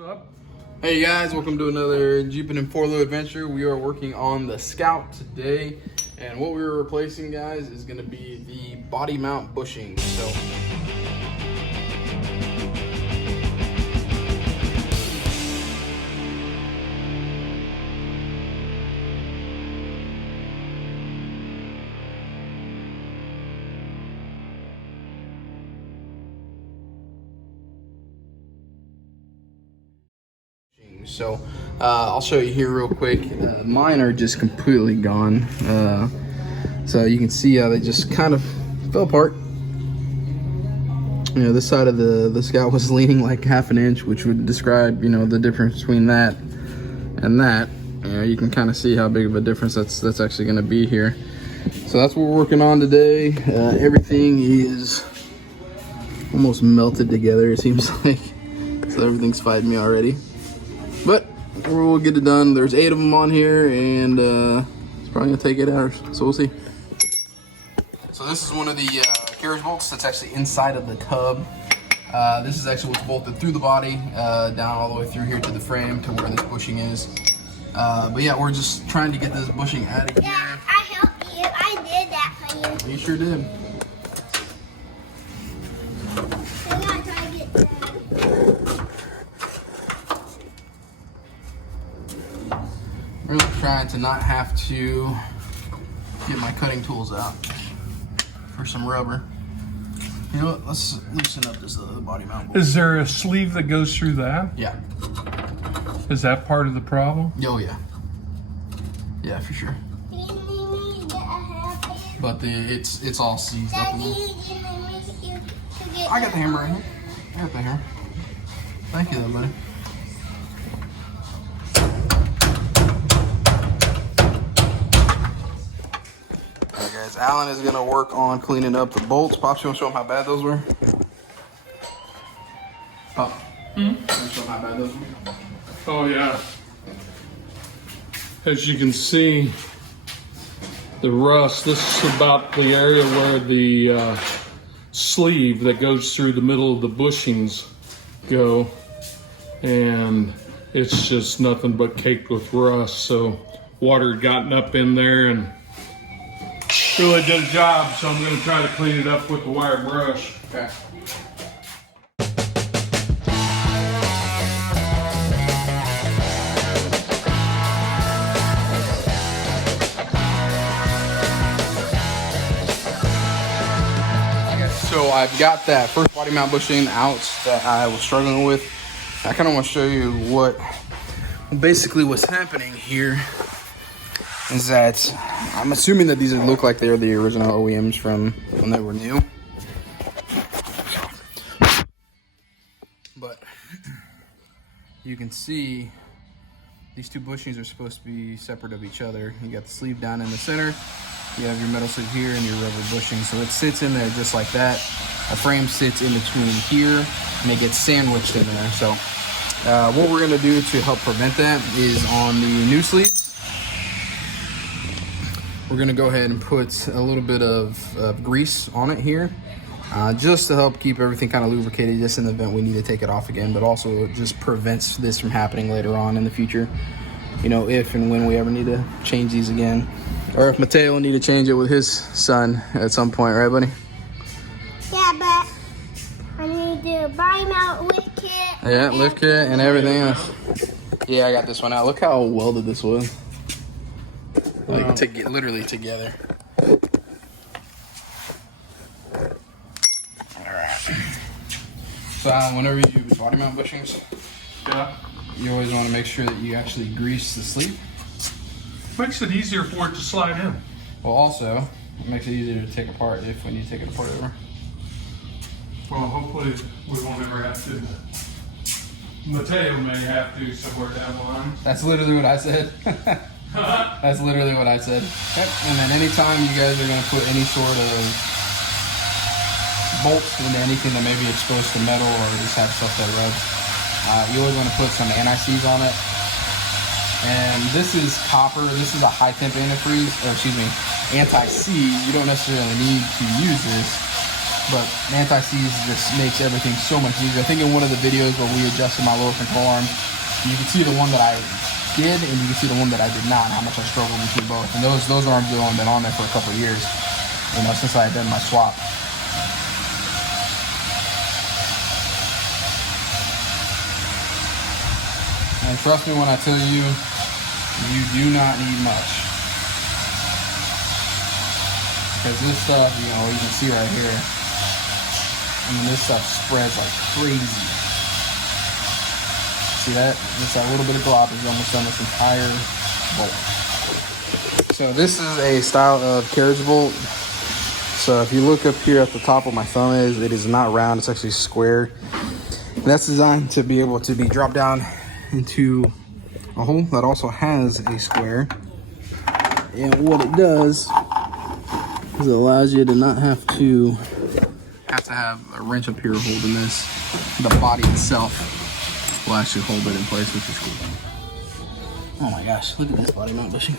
up? Hey guys, welcome to another Jeepin' and 4-Low adventure. We are working on the Scout today, and what we were replacing, guys, is going to be the body mount bushing. So I'll show you here real quick. Mine are just completely gone. So you can see how they just kind of fell apart. You know, this side of the Scout was leaning like half an inch, which would describe, you know, the difference between that and that. You know, you can kind of see how big of a difference that's actually going to be here. So that's what we're working on today. Everything is almost melted together, it seems like. So everything's fighting me already. But we'll get it done. There's 8 of them on here, and it's probably gonna take 8 hours, so we'll see. So this is one of the carriage bolts that's actually inside of the tub. This is actually what's bolted through the body, down all the way through here to the frame to where this bushing is. But yeah, we're just trying to get this bushing out of here. Yeah, I helped you. I did that for you. You sure did. I'm gonna try to get that. Really trying to not have to get my cutting tools out for some rubber. You know what? Let's loosen up this other body mount. Is there a sleeve that goes through that? Yeah. Is that part of the problem? Oh yeah. Yeah, for sure. Do you need me to get a hairpin? But it's all seized up in Daddy, there. do you need me to get I got the hammer right here. I got the hammer. Thank you, though, buddy. Alright, guys. Alan is gonna work on cleaning up the bolts. Pops, you wanna show him how bad those were? Pop. You wanna show him how bad those were? Oh yeah. As you can see, the rust, this is about the area where the sleeve that goes through the middle of the bushings go, and it's just nothing but caked with rust. So water had gotten up in there and really did a job, so I'm going to try to clean it up with a wire brush. Okay. So I've got that first body mount bushing out that I was struggling with. I kind of want to show you what basically what's happening here is that I'm assuming that these look like they're the original OEMs from when they were new. But you can see these two bushings are supposed to be separate of each other. You got the sleeve down in the center. You have your metal sleeve here and your rubber bushing. So it sits in there just like that. A frame sits in between here and it gets sandwiched in there. So what we're gonna do to help prevent that is on the new sleeves, we're gonna go ahead and put a little bit of grease on it here, just to help keep everything kind of lubricated, just in the event we need to take it off again, but also it just prevents this from happening later on in the future. You know, if and when we ever need to change these again. Or if Mateo will need to change it with his son at some point, right, buddy? Yeah, but I need to buy mount lift kit. Yeah, lift kit and everything else. Yeah, I got this one out. Look how welded this was. Like, Wow. literally together. Alright. So, whenever you do body mount bushings, Yeah. you always want to make sure that you actually grease the sleeve. Makes it easier for it to slide in. Well, also, it makes it easier to take apart if we need to take it apart ever. Well, hopefully we won't ever have to. Mateo may have to somewhere down the line. That's literally what I said. That's literally what I said. Yep. And then anytime you guys are going to put any sort of bolts into anything that may be exposed to metal or just have stuff that rubs, you always want to put some anti-seize on it. And this is copper. This is a high temp antifreeze, or excuse me, anti-seize. You don't necessarily need to use this, But anti-seize just makes everything so much easier. I think in one of the videos where we adjusted my lower control arm, you can see the one that I did and you can see the one that I did not, and how much I struggled between both. And those arms have only been on there for a couple of years, you know, since I had done my swap. And trust me when I tell you, you do not need much. Because this stuff, you know, you can see right here, I mean, this stuff spreads like crazy. See that? It's that little bit of glop is almost done this entire bolt. So this is a style of carriage bolt. So if you look up here at the top where my thumb is, it is not round, it's actually square. And that's designed to be able to be dropped down into a hole that also has a square. And what it does is it allows you to not have to have a wrench up here holding this. The body itself will actually hold it in place, which is cool. Oh my gosh, look at this body mount bushing.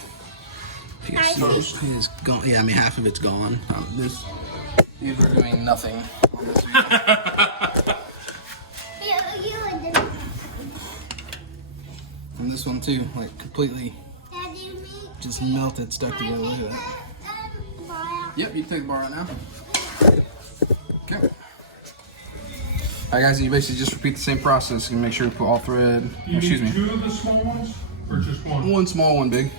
If you guys see, it is gone. Yeah, I mean, half of it's gone. These are doing nothing on this video. And this one too, like completely just melted, stuck together. Look at that. Yep, you can take the bar out now. Okay. Alright guys, you basically just repeat the same process and make sure to put all thread. Excuse me. 2 of the small ones or just one? One small, one big.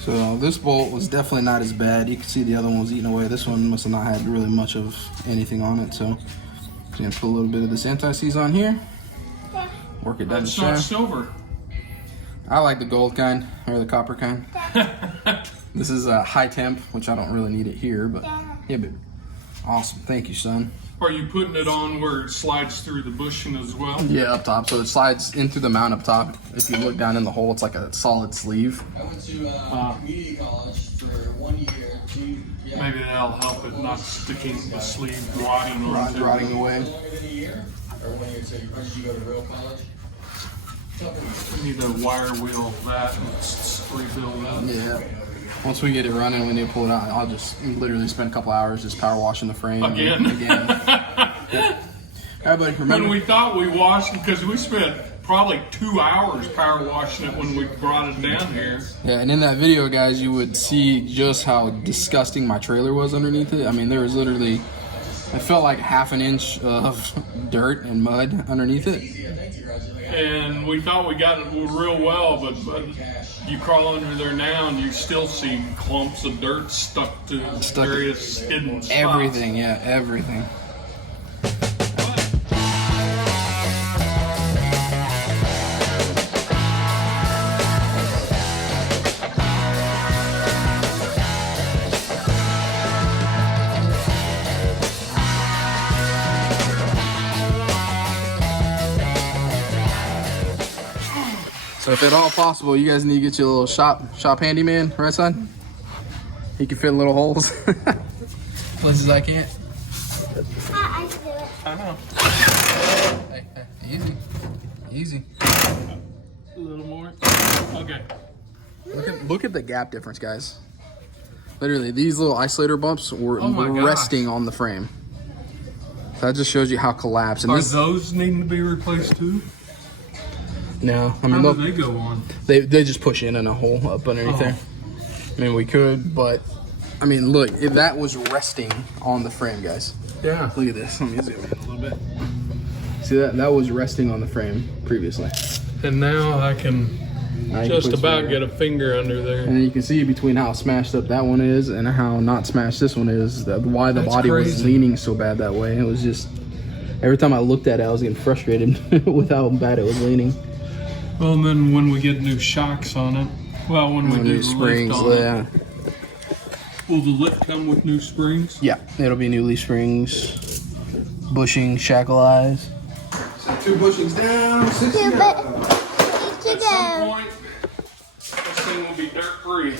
So this bolt was definitely not as bad. You can see the other one was eating away. This one must have not had really much of anything on it. So I'm gonna put a little bit of this anti-seize on here. Work it down the shaft. That's not silver. I like the gold kind or the copper kind. This is a high temp, which I don't really need it here, but yeah, baby. Awesome, thank you, son. Are you putting it on where it slides through the bushing as well? Yeah, up top. So it slides into the mount up top. If you look down in the hole, it's like a solid sleeve. I went to community college for 1 year. Maybe that'll help it not sticking the sleeve rotting Rotting away. Longer than a year? Or 1 year, so did you go to real college? We need to wire wheel that and rebuild that. Yeah. Once we get it running, we need to pull it out. I'll just literally spend a couple hours just power washing the frame. Again? All right, buddy, remember? When we thought we washed, because we spent probably 2 hours power washing it when we brought it down here. Yeah, and in that video, guys, you would see just how disgusting my trailer was underneath it. I mean, there was literally, I felt like half an inch of dirt and mud underneath it. And we thought we got it real well, but you crawl under there now and you still see clumps of dirt stuck to various hidden spots. Everything, yeah, everything. So if at all possible, you guys need to get you a little shop handyman, right son? He can fit in little holes. Places I can't. I can do it. I know. Hey, easy. Easy. A little more. Okay. Look at the gap difference, guys. Literally, these little isolator bumps were resting on the frame. So that just shows you how collapsed. And Are those needing to be replaced too? No, I mean, How do they go on? They just push in a hole up underneath there. I mean, we could, but I mean, look, if that was resting on the frame, guys. Yeah. Look at this. Let me zoom in a little bit. See that? That was resting on the frame previously. And now I can just about get a finger under there. And you can see between how smashed up that one is and how not smashed this one is, why the body was leaning so bad that way. It was just, every time I looked at it, I was getting frustrated with how bad it was leaning. Well, and then when we get new shocks on it, well, when we do New the springs, lift on yeah. it, will the lift come with new springs? Yeah, it'll be new leaf springs, bushing, shackle eyes. So 2 bushings down, 6 to go. At some point, this thing will be dirt free.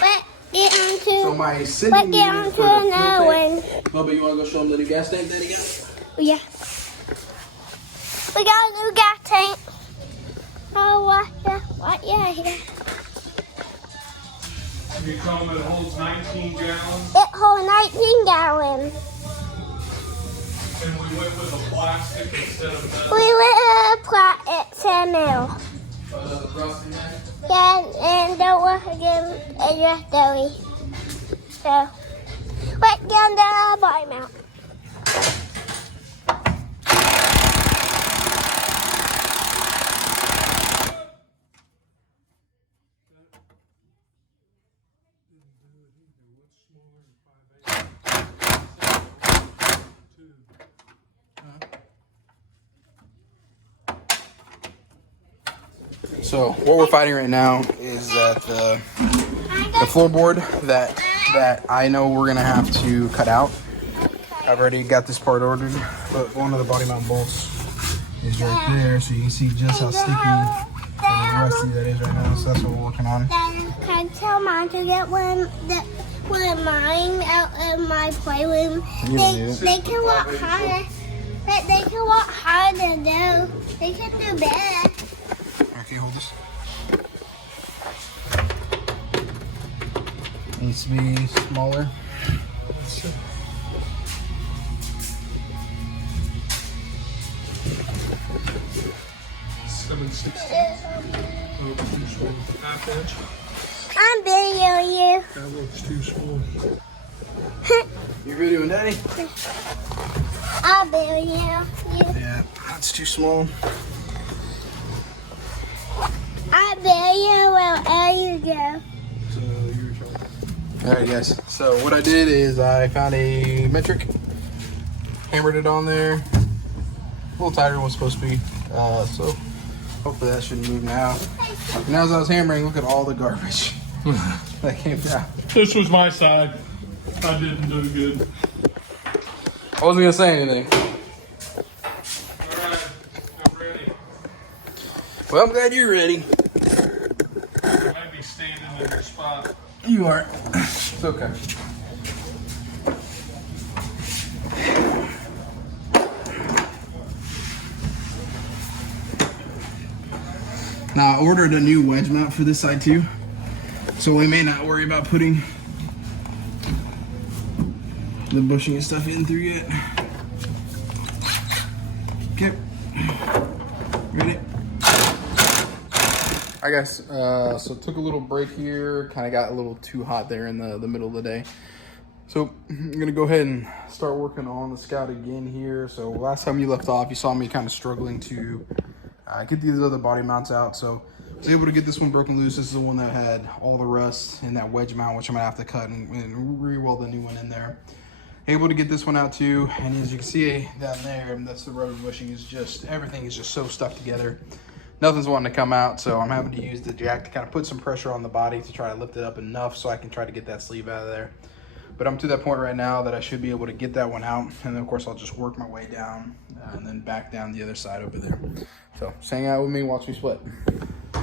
But get onto. So my sending get unit onto for the another one. Bubba, you want to go show them the new gas tank that he got? Yeah. We got a new gas tank. Oh, what? Yeah. You tell them it holds 19 gallons, It holds 19 gallons. and we went with a plastic instead of metal. We went to a plastic center. The rusty man. Yeah, and there was again a dirty. So, let's get on the body mount. So what we're fighting right now is that the floorboard that I know we're gonna have to cut out. I've already got this part ordered, but one of the body mount bolts is right there, so you can see just how sticky and rusty that is right now. So that's what we're working on. Then can I tell Mom to get one of mine out of my playroom? They can walk harder. They can walk harder though. They can do better. Okay, hold this. Needs to be smaller. Half inch. I'm videoing you. That looks too small. You videoing Daddy? I'll video you. Yeah, that's too small. I'll video wherever you go. Alright guys, so what I did is I found a metric, hammered it on there, a little tighter than it was supposed to be, so hopefully that shouldn't move now. And as I was hammering, look at all the garbage that came down. This was my side. I didn't do good. I wasn't gonna say anything. Alright, I'm ready. Well, I'm glad you're ready. You might be standing in your spot. You are. It's okay. Now I ordered a new wedge mount for this side too, so we may not worry about putting the bushing and stuff in through yet. Okay, ready? Alright guys, so took a little break here, kind of got a little too hot there in the middle of the day. So I'm gonna go ahead and start working on the Scout again here. So last time you left off, you saw me kind of struggling to get these other body mounts out. So I was able to get this one broken loose. This is the one that had all the rust in that wedge mount, which I'm gonna have to cut and re-weld the new one in there. Able to get this one out too, and as you can see down there, that's the rubber bushing is just, everything is just so stuck together. Nothing's wanting to come out, so I'm having to use the jack to kind of put some pressure on the body to try to lift it up enough so I can try to get that sleeve out of there. But I'm to that point right now that I should be able to get that one out, and then of course I'll just work my way down and then back down the other side over there. So just hang out with me, watch me split. I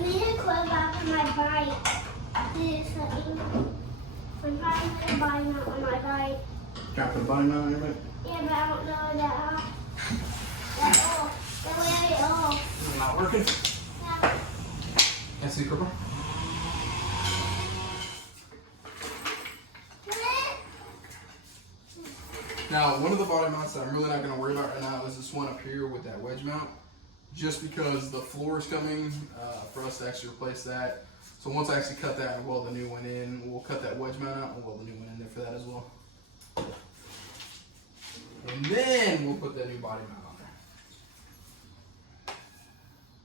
need to close off my bike. Do something. I'm trying to put a body mount on my bike. Trying to put a body mount on your bike? Yeah, but I don't know that. That's all. The way it all. Is it not working? Yeah. Can I see the cripple? Now, one of the body mounts that I'm really not going to worry about right now is this one up here with that wedge mount, just because the floor is coming for us to actually replace that. So once I actually cut that and weld the new one in, we'll cut that wedge mount out and weld the new one in there for that as well. And then we'll put that new body mount on there.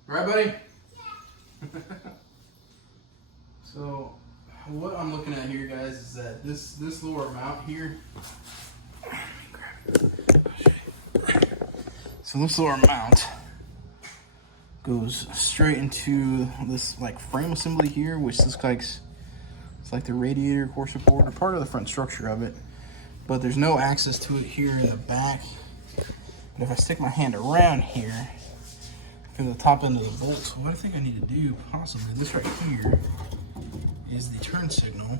All right, buddy? Yeah. So what I'm looking at here, guys, is that this lower mount here. So this lower mount goes straight into this like frame assembly here, which looks like it's like the radiator core support or part of the front structure of it. But there's no access to it here in the back. But if I stick my hand around here, to the top end of the bolt, so what I think I need to do, possibly, this right here is the turn signal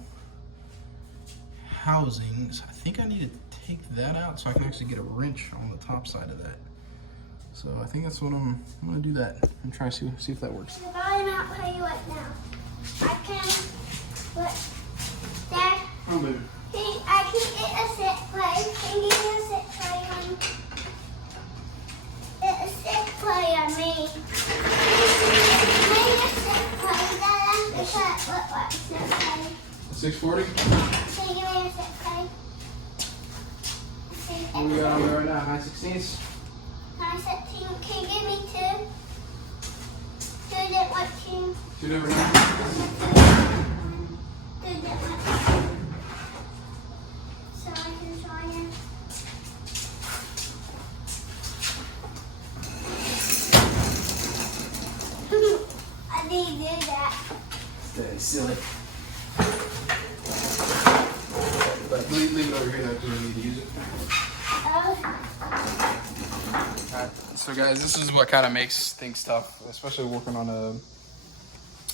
housing. So I think I need to take that out so I can actually get a wrench on the top side of that. So I think that's what I'm gonna do that and try to see if that works. I'm not playing right now. I can, but Dad, Oh, baby. I can get a set play. Can you give me a set play on? A set play on me. Make a set play. Dad, that's what set play. 640? Can you give me a set play? What we got on there right now? 9/16? 9/17. Can you give me two? Two different teams. 2 different 9? Two different. So I can try it. I didn't do that. That is silly. But leave it over here, because we need to use it. Oh. Alright, so guys, this is what kind of makes things tough, especially working on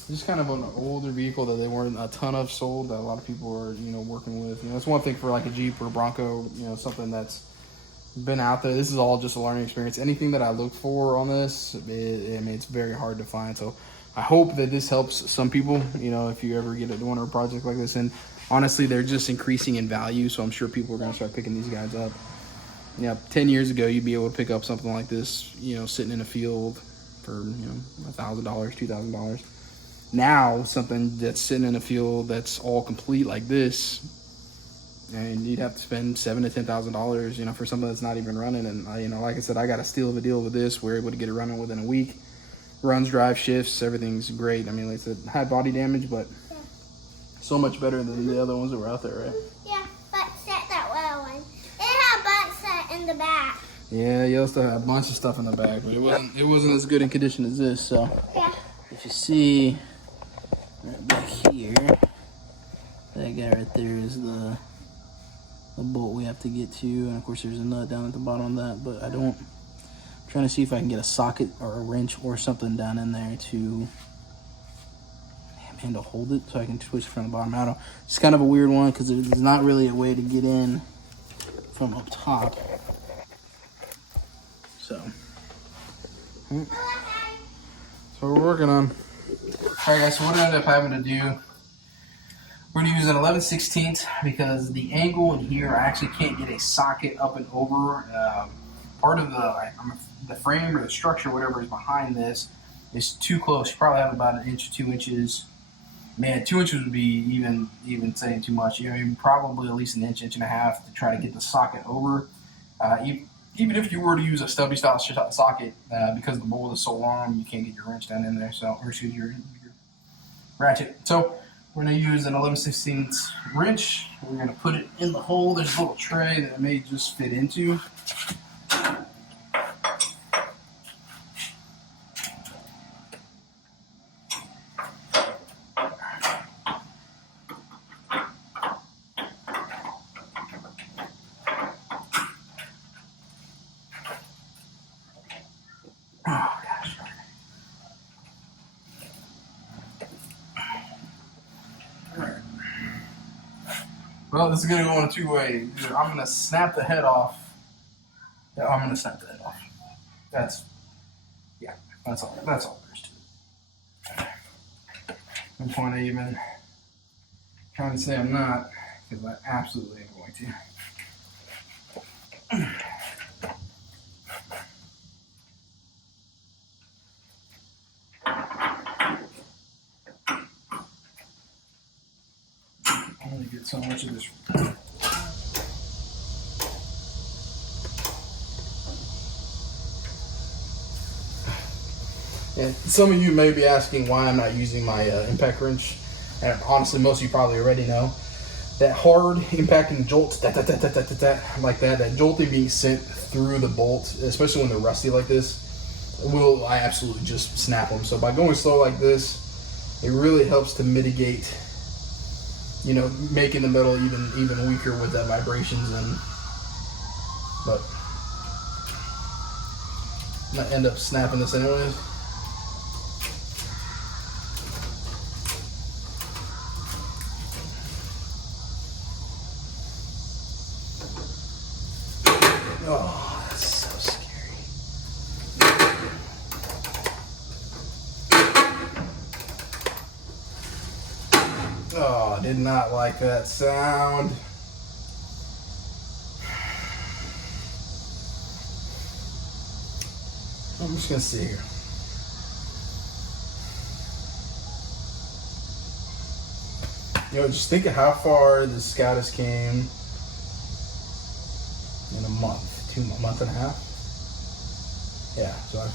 just kind of an older vehicle that they weren't a ton of sold, that a lot of people are, working with. It's one thing for like a Jeep or a Bronco, something that's been out there. This is all just a learning experience. Anything that I look for on this, it's very hard to find. So I hope that this helps some people, if you ever get doing a project like this. And honestly, they're just increasing in value, so I'm sure people are going to start picking these guys up. 10 years ago, you'd be able to pick up something like this, sitting in a field for, $1,000, $2,000. Now, something that's sitting in a field that's all complete like this, and you'd have to spend $7,000 to $10,000, for something that's not even running. And like I said, I got a steal of a deal with this. We're able to get it running within a week. Runs, drive, shifts, everything's great. I mean, like I said, had body damage, but so much better than the other ones that were out there, right? Yeah, but set that well one. It had butt set in the back. Yeah, you also had a bunch of stuff in the back, but it wasn't as good in condition as this. So Yeah. if you see right back here, that guy right there is the bolt we have to get to, and of course there's a nut down at the bottom of that. But I'm trying to see if I can get a socket or a wrench or something down in there to hold it, so I can twist it from the bottom out. It's kind of a weird one because there's not really a way to get in from up top. So that's what we're working on. Alright guys, so what I ended up having to do, we're going to use an 11/16 because the angle in here, I actually can't get a socket up and over. Part of the frame or the structure, whatever is behind this, is too close. You probably have about 1 inch, 2 inches. Man, 2 inches would be even saying too much. Probably at least 1 inch, 1.5 inches to try to get the socket over. Even if you were to use a stubby style socket, because the bolt is so long, you can't get your wrench down in there. So, or excuse your ratchet. So we're going to use an 11/16 wrench. We're going to put it in the hole. There's a little tray that it may just fit into. Well, this is going to go in 2 ways. Either I'm going to snap the head off. Yeah, I'm going to snap the head off. That's all there is to it. No point of even trying to say I'm not, because I absolutely am going to. I only get so much of this. And some of you may be asking why I'm not using my impact wrench, and honestly, most of you probably already know. That hard impacting jolt, like that jolting being sent through the bolt, especially when they're rusty like this, I absolutely just snap them. So by going slow like this, it really helps to mitigate, making the metal even weaker with that vibrations. But I'm gonna end up snapping this anyways. Oh, that's so scary. did not like that sound. I'm just gonna see here. You know, just think of how far the Scouters came in a month, month and a half. Yeah, so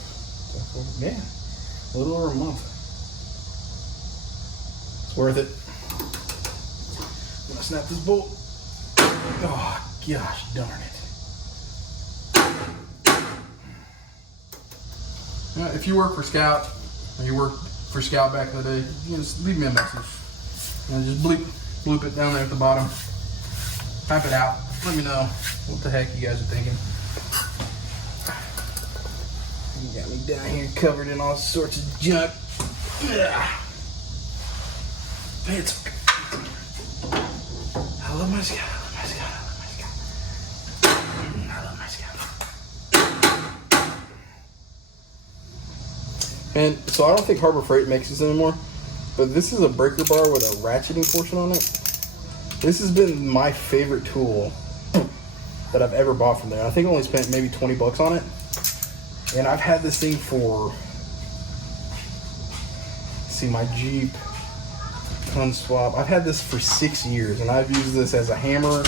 yeah, a little over a month. It's worth it. I'm gonna snap this bolt. Oh gosh, darn it. If you work for Scout, or you worked for Scout back in the day, you just leave me a message. Just bloop it down there at the bottom. Type it out. Let me know what the heck you guys are thinking. You got me down here covered in all sorts of junk. It's okay. I love my Scout. I love my Scout. And so I don't think Harbor Freight makes this anymore, but this is a breaker bar with a ratcheting portion on it. This has been my favorite tool that I've ever bought from there. I think I only spent maybe 20 bucks on it. And I've had this thing for, see, my Jeep Unswap. I've had this for 6 years, and I've used this as a hammer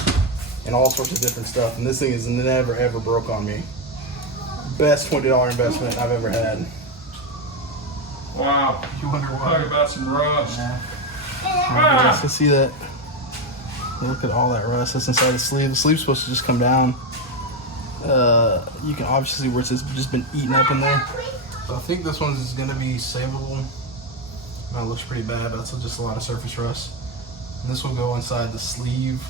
and all sorts of different stuff. And this thing has never ever broke on me. Best $20 investment I've ever had. Wow. You wonder why? Talk about some rust. Yeah. So see that? Look at all that rust that's inside the sleeve. The sleeve's supposed to just come down. You can obviously see where it's just been eaten up in there. So I think this one is going to be savable. It looks pretty bad, but it's just a lot of surface rust. And this will go inside the sleeve.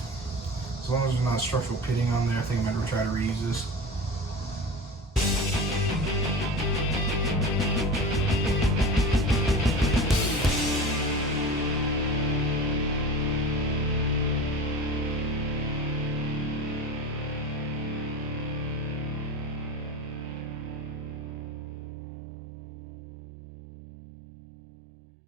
As long as there's not structural pitting on there, I think I'm going to try to reuse this.